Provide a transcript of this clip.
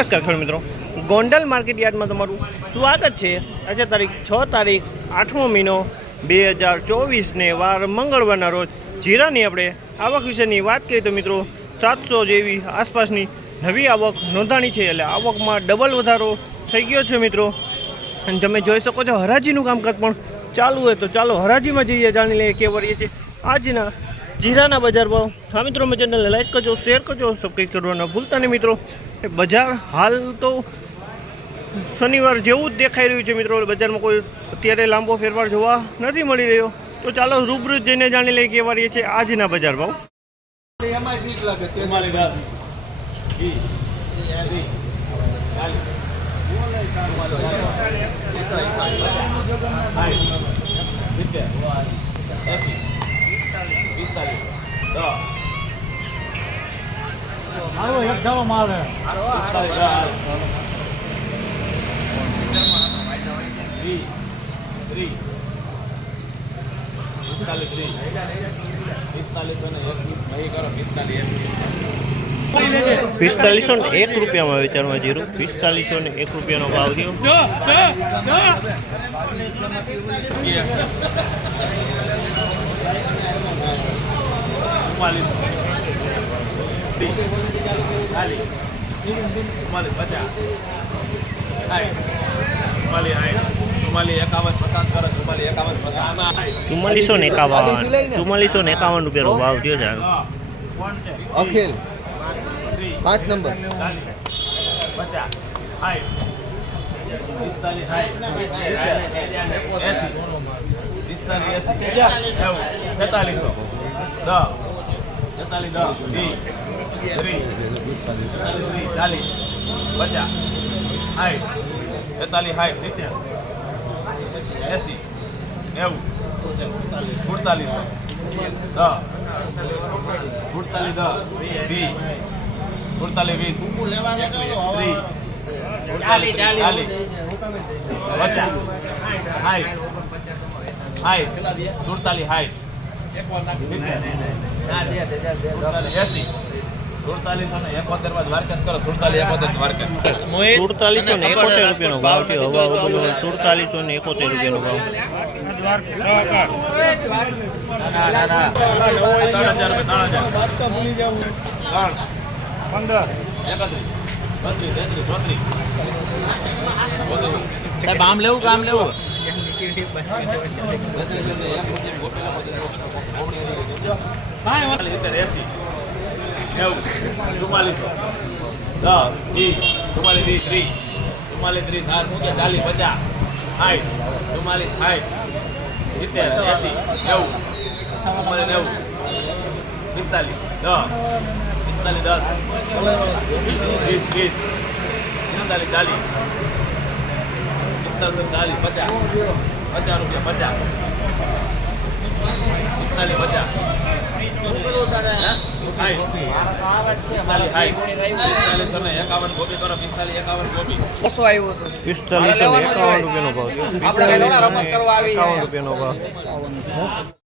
નમસ્કાર ખેડૂત મિત્રો, ગોંડલ માર્કેટ યાર્ડમાં તમારું સ્વાગત છે। આજે તારીખ 8મો મહિનો 2024 ને વાર મંગળવારના રોજ જીરાની આપણે આવક વિશેની વાત કરીએ તો મિત્રો 700 જેવી આસપાસની નવી આવક નોંધાણી છે। એટલે આવકમાં ડબલ વધારો થઈ ગયો છે મિત્રો। અને તમે જોઈ શકો છો હરાજીનું કામકાજ પણ ચાલુ હોય, તો ચાલો હરાજીમાં જઈએ, જાણી લઈએ કેવા રહીએ છે આજના જીરાના બજાર ભાવ। હા મિત્રો, મેં ચેનલને લાઈક કરજો, શેર કરજો, સબસ્ક્રાઈબ કરવાના ભૂલતા નહીં મિત્રો। બજાર હાલ તો શનિવાર જેવું જ દેખાઈ રહ્યું છે મિત્રો। બજારમાં કોઈ અત્યારે લાંબો ફેરફાર જોવા નથી મળી રહ્યો, તો ચાલો રૂબરૂ જઈને જાણી લઈએ કેવા રહીએ છે આજના બજાર ભાવ। ₹4501 રૂપિયામાં વેચાણમાં જીરું। 4501 રૂપિયાનો ભાવ થયો। ₹4451 રૂપિયાનો ભાવ થયો છે। અખિલ 5 નંબર ₹4771 ભાવ થયો। હવા 4771 રૂપિયાનો ભાવ। આમ લેવું કામ લેવું ₹4551 રૂપિયાનો ભાવ। ₹51 રૂપિયાનો ભાવ।